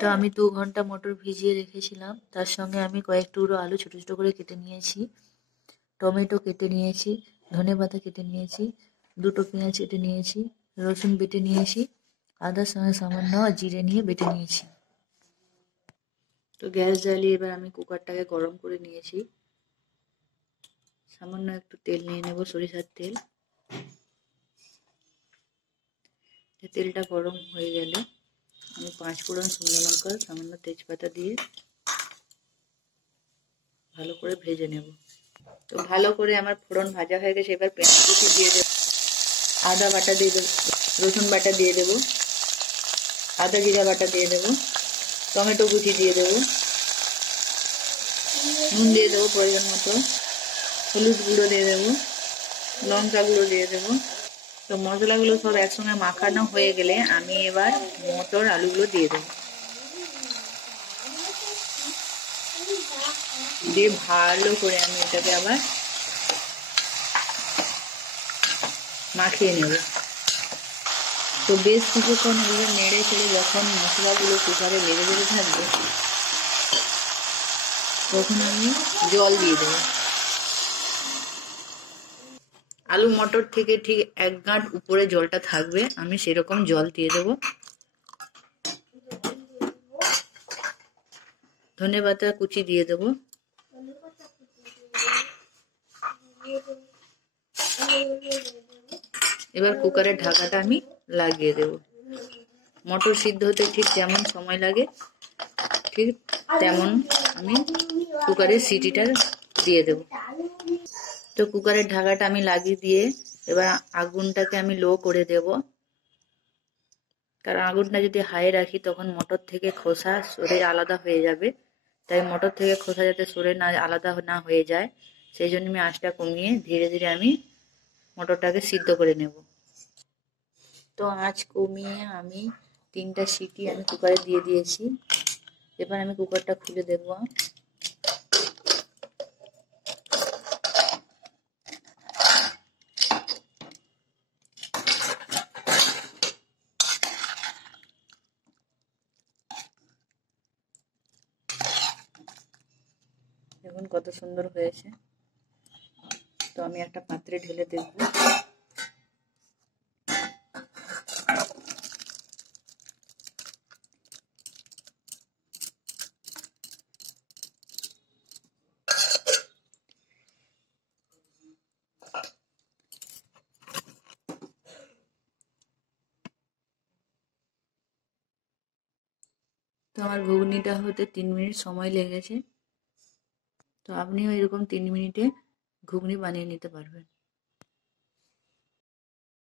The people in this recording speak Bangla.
তো আমি 2 ঘন্টা মটর ভিজিয়ে রেখেছিলাম। তার সঙ্গে আমি কয়েক টুকরো আলু ছোট ছোট করে কেটে নিয়েছি, টমেটো কেটে নিয়েছি, ধনেপাতা কেটে নিয়েছি, 2টো পেঁয়াজ কেটে নিয়েছি, রসুন বেটে নিয়েছি, আদার সঙ্গে সামান্য জিরে নিয়ে বেটে নিয়েছি। তো গ্যাস জ্বালিয়ে এবার আমি কুকারটাকে গরম করে নিয়েছি। সামান্য একটু তেল নিয়ে নেব, সরিষার তেল। তেলটা গরম হয়ে গেলে আমি 5 ফোড়ন, শুকনো লঙ্কা, সামান্য তেজপাতা দিয়ে ভালো করে ভেজে নেব। তো ভালো করে আমার ফোড়ন ভাজা হয়ে গেছে। এবার পেঁয়াজ কুচি দিয়ে দেবো, আদা বাটা দিয়ে দেবো, রসুন বাটা দিয়ে দেবো, আদা জিরা বাটা দিয়ে দেবো, টমেটো কুচি দিয়ে দেবো, নুন দিয়ে দেবো প্রয়োজন মতো, হলুদ গুঁড়ো দিয়ে দেবো, লঙ্কা গুঁড়ো দিয়ে দেবো। তো মশলাগুলো সব একসঙ্গে মাখানো হয়ে গেলে আমি এবার মটর আলুগুলো দিয়ে দেবো, দিয়ে ভালো করে আমি এটাকে আবার মাখিয়ে নেব। তো বেশ কিছুক্ষণ এভাবে নেড়ে চেড়ে যখন মশলাগুলো কুকারে লেগে যেতে থাকবে তখন আমি জল দিয়ে দেবো। আলু মটর থেকে ঠিক 1 গাঁট উপরে জলটা থাকবে, আমি সেরকম জল দিয়ে দেবো। ধনেপাতা কুচি দিয়ে দেবো। এবার কুকারের ঢাকাটা আমি লাগিয়ে দেব। মটর সিদ্ধ হতে ঠিক যেমন সময় লাগে ঠিক তেমন আমি কুকারের সিটিটা দিয়ে দেব। তো কুকারের ঢাকাটা আমি লাগিয়ে দিয়ে এবার আগুনটাকে আমি লো করে দেব, কারণ আগুনটা যদি হাই রাখি তখন মটর থেকে খোসা সরে আলাদা হয়ে যাবে। তাই মটর থেকে খোসা যাতে সরে না আলাদা না হয়ে যায় সেই জন্য আমি আঁচটা কমিয়ে ধীরে ধীরে আমি মটরটাকে সিদ্ধ করে নেব। তো আঁচ কমিয়ে আমি 3টা সিটি আমি কুকারে দিয়ে দিয়েছি। এবার আমি কুকারটা খুলে দেখব। দেখুন কত সুন্দর হয়েছে। তো আমি একটা পাত্রে ঢেলে দেখব। তো আমার ঘুগনিটা হতে 3 মিনিট সময় লেগেছে। তো আপনিও এরকম 3 মিনিটে ঘুগনি বানিয়ে নিতে পারবেন।